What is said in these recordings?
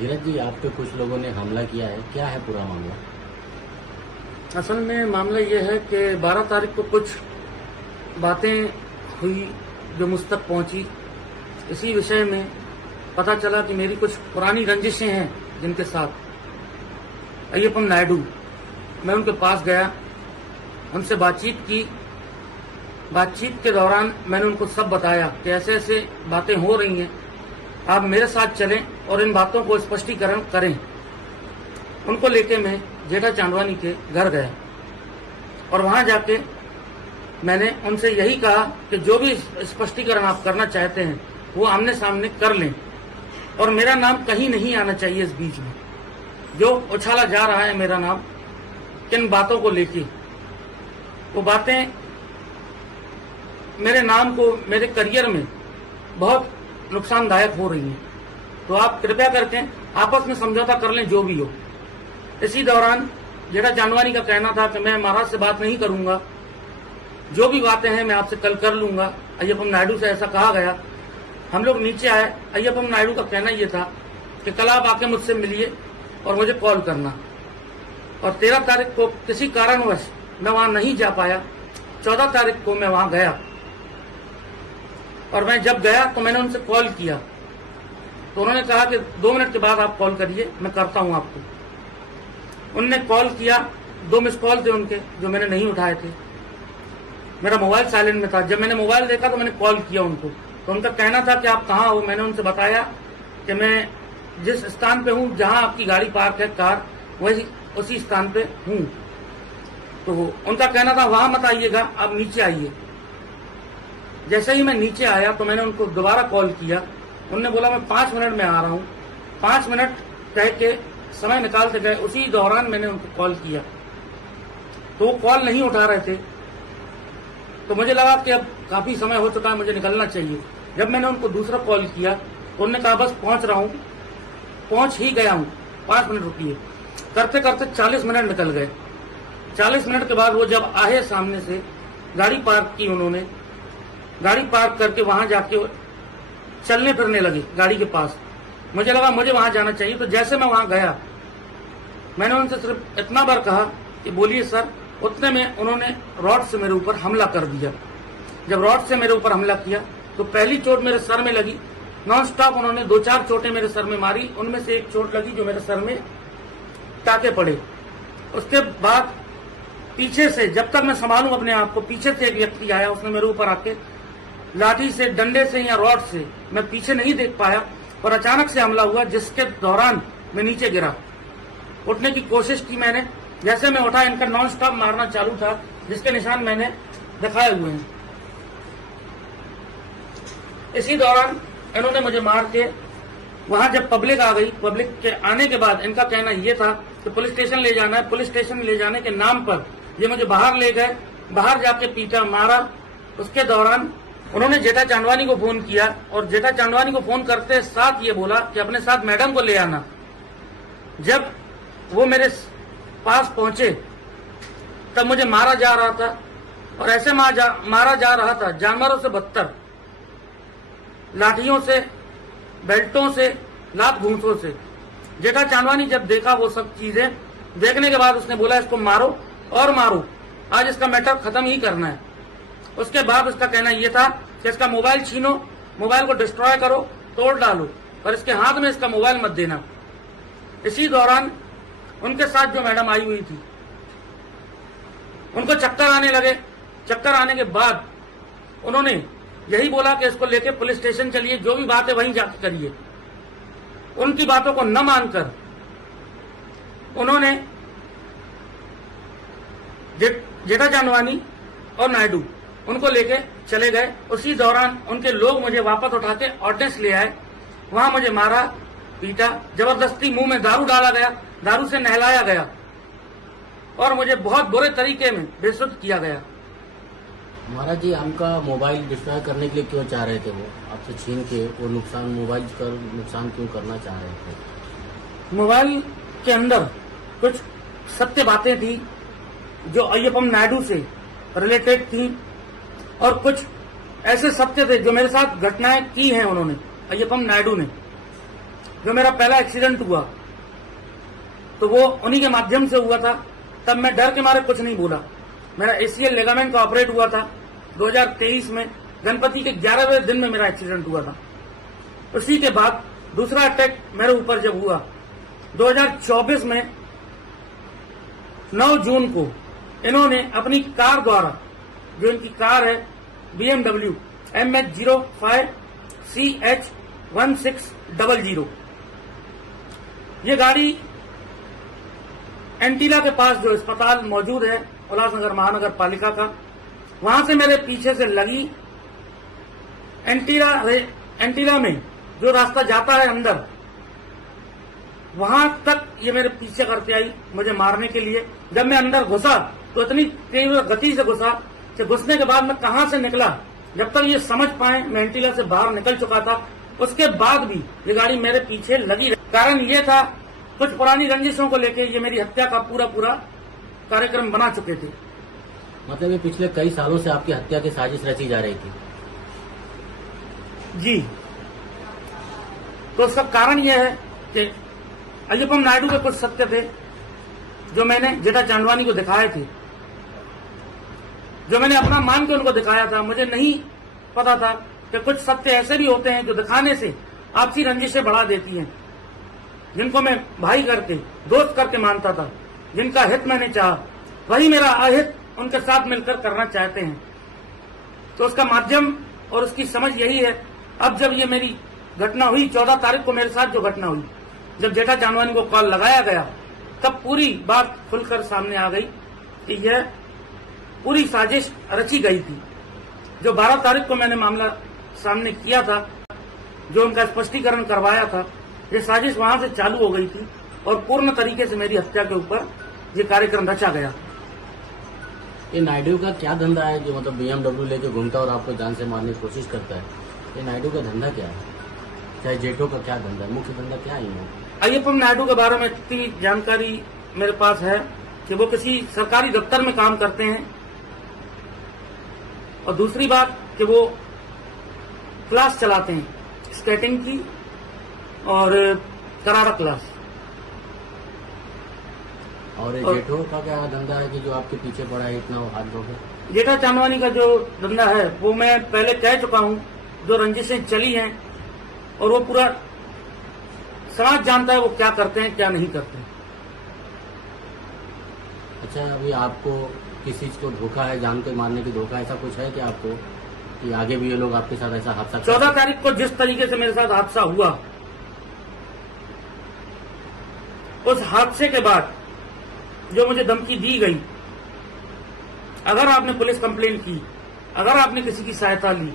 धीरज जी, आप पे कुछ लोगों ने हमला किया है, क्या है पूरा मामला? असल में मामला ये है कि 12 तारीख को कुछ बातें हुई जो मुझ तक पहुंची। इसी विषय में पता चला कि मेरी कुछ पुरानी रंजिशें हैं जिनके साथ अय्यप्पन नायडू। मैं उनके पास गया, उनसे बातचीत की। बातचीत के दौरान मैंने उनको सब बताया कि ऐसे ऐसे बातें हो रही हैं, आप मेरे साथ चलें और इन बातों को स्पष्टीकरण करें। उनको लेके मैं जेठा चांदवानी के घर गया और वहां जाके मैंने उनसे यही कहा कि जो भी स्पष्टीकरण आप करना चाहते हैं वो आमने सामने कर लें और मेरा नाम कहीं नहीं आना चाहिए इस बीच में। जो उछाला जा रहा है मेरा नाम किन बातों को लेके, वो बातें मेरे नाम को, मेरे करियर में बहुत नुकसानदायक हो रही हैं। तो आप कृपया करके आपस में समझौता कर लें जो भी हो। इसी दौरान जेठा चांदवानी का कहना था कि मैं महाराज से बात नहीं करूंगा, जो भी बातें हैं मैं आपसे कल कर लूंगा। अय्यप्पन नायडू से ऐसा कहा गया। हम लोग नीचे आए। अय्यप्पन नायडू का कहना यह था कि कल आप आके मुझसे मिलिए और मुझे कॉल करना। और 13 तारीख को किसी कारणवश मैं वहां नहीं जा पाया। 14 तारीख को मैं वहां गया और मैं जब गया तो मैंने उनसे कॉल किया तो उन्होंने कहा कि 2 मिनट के बाद आप कॉल करिए, मैं करता हूं आपको। उनने कॉल किया, 2 मिस कॉल थे उनके जो मैंने नहीं उठाए थे। मेरा मोबाइल साइलेंट में था। जब मैंने मोबाइल देखा तो मैंने कॉल किया उनको। तो उनका कहना था कि आप कहाँ हो। मैंने उनसे बताया कि मैं जिस स्थान पे हूँ जहाँ आपकी गाड़ी पार्क है, कार, वही उसी स्थान पे हूँ। तो उनका कहना था वहां मत आइएगा, आप नीचे आइए। जैसे ही मैं नीचे आया तो मैंने उनको दोबारा कॉल किया। उन्होंने बोला मैं 5 मिनट में आ रहा हूँ। 5 मिनट कह के समय निकालते गए। उसी दौरान मैंने उनको कॉल किया तो वो कॉल नहीं उठा रहे थे। तो मुझे लगा कि अब काफी समय हो चुका है, मुझे निकलना चाहिए। जब मैंने उनको दूसरा कॉल किया तो उन्होंने कहा बस पहुंच रहा हूं, पहुंच ही गया हूं, 5 मिनट रुकिए। करते करते 40 मिनट निकल गए। 40 मिनट के बाद वो जब आए सामने से, गाड़ी पार्क की उन्होंने। गाड़ी पार्क करके वहां जाके चलने फिरने लगे गाड़ी के पास। मुझे लगा मुझे वहां जाना चाहिए। तो जैसे मैं वहां गया मैंने उनसे सिर्फ इतना बार कहा कि बोलिए सर। उतने में उन्होंने रॉड से मेरे ऊपर हमला कर दिया। जब रॉड से मेरे ऊपर हमला किया तो पहली चोट मेरे सर में लगी। नॉन स्टॉप उन्होंने 2-4 चोटें मेरे सर में मारी। उनमें से एक चोट लगी जो मेरे सर में टाके पड़े। उसके बाद पीछे से, जब तक मैं संभालूं अपने आप को, पीछे से एक व्यक्ति आया। उसने मेरे ऊपर आके लाठी से, डंडे से या रॉड से, मैं पीछे नहीं देख पाया, और अचानक से हमला हुआ जिसके दौरान मैं नीचे गिरा। उठने की कोशिश की मैंने। जैसे मैं उठा इनका नॉन स्टॉप मारना चालू था जिसके निशान मैंने दिखाए हुए हैं। इसी दौरान इन्होंने मुझे मार के, वहां जब पब्लिक आ गई, पब्लिक के आने के बाद इनका कहना यह था कि पुलिस स्टेशन ले जाना है। पुलिस स्टेशन ले जाने के नाम पर ये मुझे बाहर ले गए, बाहर जाके पीटा, मारा। उसके दौरान उन्होंने जेठा चांदवानी को फोन किया और जेठा चांदवानी को फोन करते साथ ये बोला कि अपने साथ मैडम को ले आना। जब वो मेरे पास पहुंचे तब मुझे मारा जा रहा था और ऐसे मारा जा रहा था जानवरों से बदतर, लाठियों से, बेल्टों से, लात घूंसों से। जेठा चांदवानी जब देखा वो सब चीजें, देखने के बाद उसने बोला इसको मारो और मारो, आज इसका मैटर खत्म ही करना है। उसके बाद उसका कहना यह था कि इसका मोबाइल छीनो, मोबाइल को डिस्ट्रॉय करो, तोड़ डालो, पर इसके हाथ में इसका मोबाइल मत देना। इसी दौरान उनके साथ जो मैडम आई हुई थी उनको चक्कर आने लगे। चक्कर आने के बाद उन्होंने यही बोला कि इसको लेके पुलिस स्टेशन चलिए, जो भी बात है वहीं जाकर करिए। उनकी बातों को न मानकर उन्होंने जेठा चांदवानी और नायडू उनको लेके चले गए। उसी दौरान उनके लोग मुझे वापस उठा के ऑर्डिनेंस ले आए। वहां मुझे मारा, पीटा, जबरदस्ती मुंह में दारू डाला गया, दारू से नहलाया गया और मुझे बहुत बुरे तरीके में बेसुध किया गया। महाराज जी, आपका मोबाइल डिस्ट्रॉय करने के लिए क्यों चाह रहे थे? वो आपसे छीन के वो मोबाइल का नुकसान क्यों करना चाह रहे थे? मोबाइल के अंदर कुछ सत्य बातें थी जो अय्यप्पन नायडू से रिलेटेड थी और कुछ ऐसे सत्य थे जो मेरे साथ घटनाएं की हैं उन्होंने, अय्यप्पन नायडू ने। जो मेरा पहला एक्सीडेंट हुआ तो वो उन्हीं के माध्यम से हुआ था। तब मैं डर के मारे कुछ नहीं बोला। मेरा ACL लिगामेंट का ऑपरेट हुआ था 2023 में, गणपति के 11वें दिन में मेरा एक्सीडेंट हुआ था। उसी के बाद दूसरा अटैक मेरे ऊपर जब हुआ 2024 में 9 जून को, इन्होंने अपनी कार द्वारा, जो इनकी कार है BMW MH05CH1600, ये गाड़ी एंटीला के पास जो अस्पताल मौजूद है उल्लासनगर महानगर पालिका का, वहां से मेरे पीछे से लगी। एंटीला में जो रास्ता जाता है अंदर, वहां तक ये मेरे पीछे करते आई मुझे मारने के लिए। जब मैं अंदर घुसा तो इतनी तीव्र गति से घुसा कि घुसने के बाद मैं कहां से निकला, जब तक ये समझ पाए मैं एंटीला से बाहर निकल चुका था। उसके बाद भी ये गाड़ी मेरे पीछे लगी रही। कारण ये था, कुछ पुरानी रंजिशों को लेकर ये मेरी हत्या का पूरा कार्यक्रम बना चुके थे। मतलब ये पिछले कई सालों से आपकी हत्या की साजिश रची जा रही थी? जी। तो उसका कारण यह है कि अय्यप्पम नायडू के कुछ सत्य थे जो मैंने जेठा चांदवानी को दिखाए थे, जो मैंने अपना मान के उनको दिखाया था। मुझे नहीं पता था कि कुछ सत्य ऐसे भी होते हैं जो दिखाने से आपसी रंजिशें बढ़ा देती हैं। जिनको मैं भाई करके, दोस्त करके मानता था, जिनका हित मैंने चाहा, वही मेरा अहित उनके साथ मिलकर करना चाहते हैं। तो उसका माध्यम और उसकी समझ यही है। अब जब ये मेरी घटना हुई 14 तारीख को, मेरे साथ जो घटना हुई, जब जेठा चांदवानी को कॉल लगाया गया, तब पूरी बात खुलकर सामने आ गई कि यह पूरी साजिश रची गई थी। जो 12 तारीख को मैंने मामला सामने किया था, जो उनका स्पष्टीकरण करवाया था, ये साजिश वहां से चालू हो गई थी और पूर्ण तरीके से मेरी हत्या के ऊपर ये कार्यक्रम रचा गया। ये नायडू का क्या धंधा है जो मतलब BMW लेके घूमता है और आपको जान से मारने की कोशिश करता है? ये नायडू का धंधा क्या है? चाहे जेठो का क्या धंधा है, मुख्य धंधा क्या है? अय्यप्पम नायडू के बारे में इतनी जानकारी मेरे पास है कि वो किसी सरकारी दफ्तर में काम करते हैं, और दूसरी बात कि वो क्लास चलाते हैं स्केटिंग की और करारा क्लास। और जेठो का क्या धंधा है कि जो आपके पीछे पड़ा है इतना हाथ धोकर? जेठा चांदवानी का जो धंधा है वो मैं पहले कह चुका हूं, जो रंजिशें चली हैं, और वो पूरा समाज जानता है वो क्या करते हैं क्या नहीं करते हैं। अच्छा, अभी आपको किसी को धोखा है, जान के मारने की धोखा, ऐसा कुछ है कि आपको कि आगे भी ये लोग आपके साथ ऐसा हादसा? 14 तारीख को जिस तरीके से मेरे साथ हादसा हुआ, उस हादसे के बाद जो मुझे धमकी दी गई, अगर आपने पुलिस कंप्लेन की, अगर आपने किसी की सहायता ली,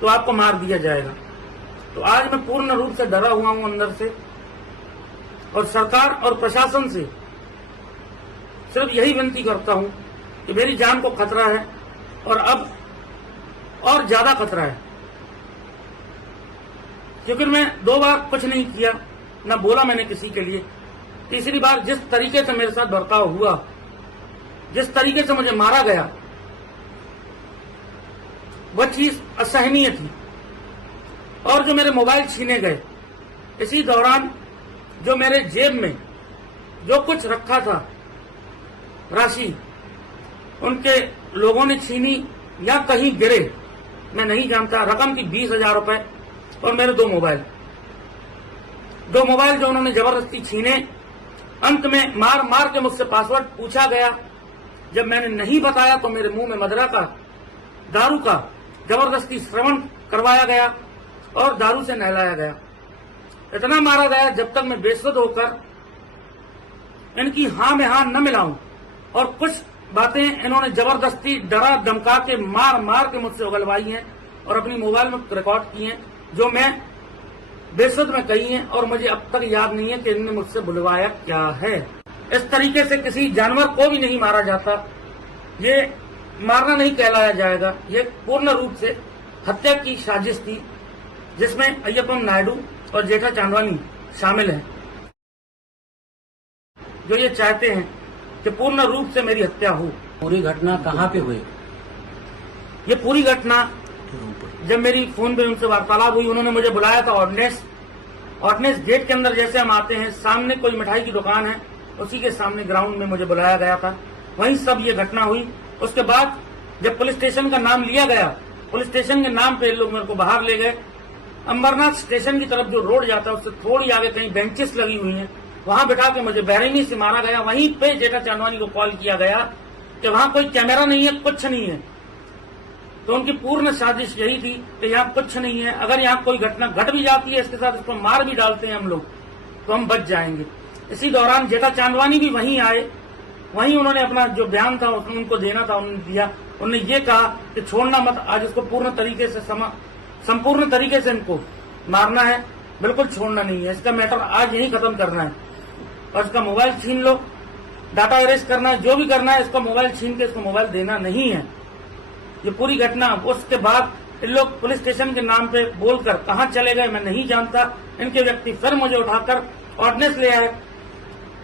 तो आपको मार दिया जाएगा। तो आज मैं पूर्ण रूप से डरा हुआ हूं अंदर से, और सरकार और प्रशासन से सिर्फ यही विनती करता हूं कि मेरी जान को खतरा है, और अब और ज्यादा खतरा है, क्योंकि मैं 2 बार कुछ नहीं किया, न बोला मैंने किसी के लिए। तीसरी बार जिस तरीके से मेरे साथ बर्ताव हुआ, जिस तरीके से मुझे मारा गया, वह चीज असहनीय थी। और जो मेरे मोबाइल छीने गए, इसी दौरान जो मेरे जेब में जो कुछ रखा था राशि, उनके लोगों ने छीनी या कहीं गिरे, मैं नहीं जानता। रकम थी 20,000 रुपए, और मेरे 2 मोबाइल जो उन्होंने जबरदस्ती छीने। अंत में मार मार के मुझसे पासवर्ड पूछा गया। जब मैंने नहीं बताया तो मेरे मुंह में मदरा का, दारू का जबरदस्ती श्रवण करवाया गया और दारू से नहलाया गया। इतना मारा गया जब तक मैं बेसुध होकर इनकी हां में हां न मिलाऊं, और कुछ बातें इन्होंने जबरदस्ती डरा धमका के मार मार के मुझसे उगलवाई हैं और अपनी मोबाइल में रिकॉर्ड की हैं, जो मैं बेसुध में कही हैं, और मुझे अब तक याद नहीं है कि इन्होंने मुझसे बुलवाया क्या है। इस तरीके से किसी जानवर को भी नहीं मारा जाता, ये मारना नहीं कहलाया जाएगा। ये पूर्ण रूप से हत्या की साजिश थी, जिसमें अय्यप्पम नायडू और जेठा चांदवानी शामिल हैं, जो ये चाहते हैं कि पूर्ण रूप से मेरी हत्या हो। पूरी घटना कहाँ पे हुई? ये पूरी घटना जब मेरी फोन पे उनसे वार्तालाप हुई, उन्होंने मुझे बुलाया था ऑर्डिनेंस ऑर्डिनेंस गेट के अंदर जैसे हम आते हैं, सामने कोई मिठाई की दुकान है, उसी के सामने ग्राउंड में मुझे बुलाया गया था, वहीं सब ये घटना हुई। उसके बाद जब पुलिस स्टेशन का नाम लिया गया, पुलिस स्टेशन के नाम पे लोग मेरे को बाहर ले गए। अंबरनाथ स्टेशन की तरफ जो रोड जाता है उससे थोड़ी आगे कहीं बेंचेस लगी हुई हैं, वहां बिठा के मुझे बेरहमी से मारा गया। वहीं पे जेठा चांदवानी को कॉल किया गया कि वहां कोई कैमरा नहीं है, कुछ नहीं है। तो उनकी पूर्ण साजिश यही थी कि यहाँ कुछ नहीं है, अगर यहाँ कोई घटना घट भी जाती है, इसके साथ इसको मार भी डालते हैं हम लोग, तो हम बच जाएंगे। इसी दौरान जेठा चांदवानी भी वहीं आए, वहीं उन्होंने अपना जो बयान था उनको देना था, उन्होंने दिया। उन्होंने ये कहा कि छोड़ना मत, आज इसको पूर्ण तरीके से संपूर्ण तरीके से इनको मारना है, बिल्कुल छोड़ना नहीं है, इसका मैटर आज यही खत्म करना है और इसका मोबाइल छीन लो, डाटा अरेस्ट करना है, जो भी करना है, इसका मोबाइल छीन के इसको मोबाइल देना नहीं है। ये पूरी घटना, उसके बाद इन लोग पुलिस स्टेशन के नाम पे बोलकर कहां चले गए मैं नहीं जानता। इनके व्यक्ति फिर मुझे उठाकर ऑर्डिनेंस ले आए।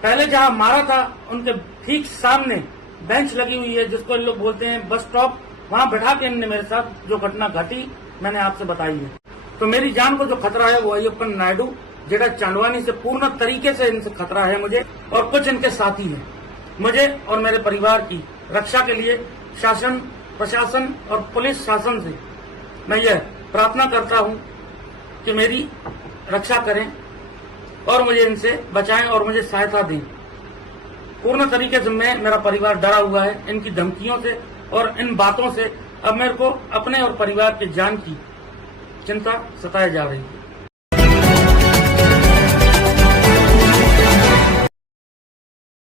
पहले जहां मारा था उनके ठीक सामने बेंच लगी हुई है, जिसको इन लोग बोलते हैं बस स्टॉप, वहां बैठा के इनने मेरे साथ जो घटना घटी मैंने आपसे बताई है। तो मेरी जान को जो खतरा है वो अय्यप्पन नायडू जेठा चांदवानी से पूर्ण तरीके से इनसे खतरा है मुझे, और कुछ इनके साथी हैं। मुझे और मेरे परिवार की रक्षा के लिए शासन, प्रशासन और पुलिस शासन से मैं यह प्रार्थना करता हूं कि मेरी रक्षा करें और मुझे इनसे बचाएं और मुझे सहायता दें। पूर्ण तरीके से मेरा परिवार डरा हुआ है इनकी धमकियों से और इन बातों से। अब मेरे को अपने और परिवार के जान की चिंता सताई जा रही है।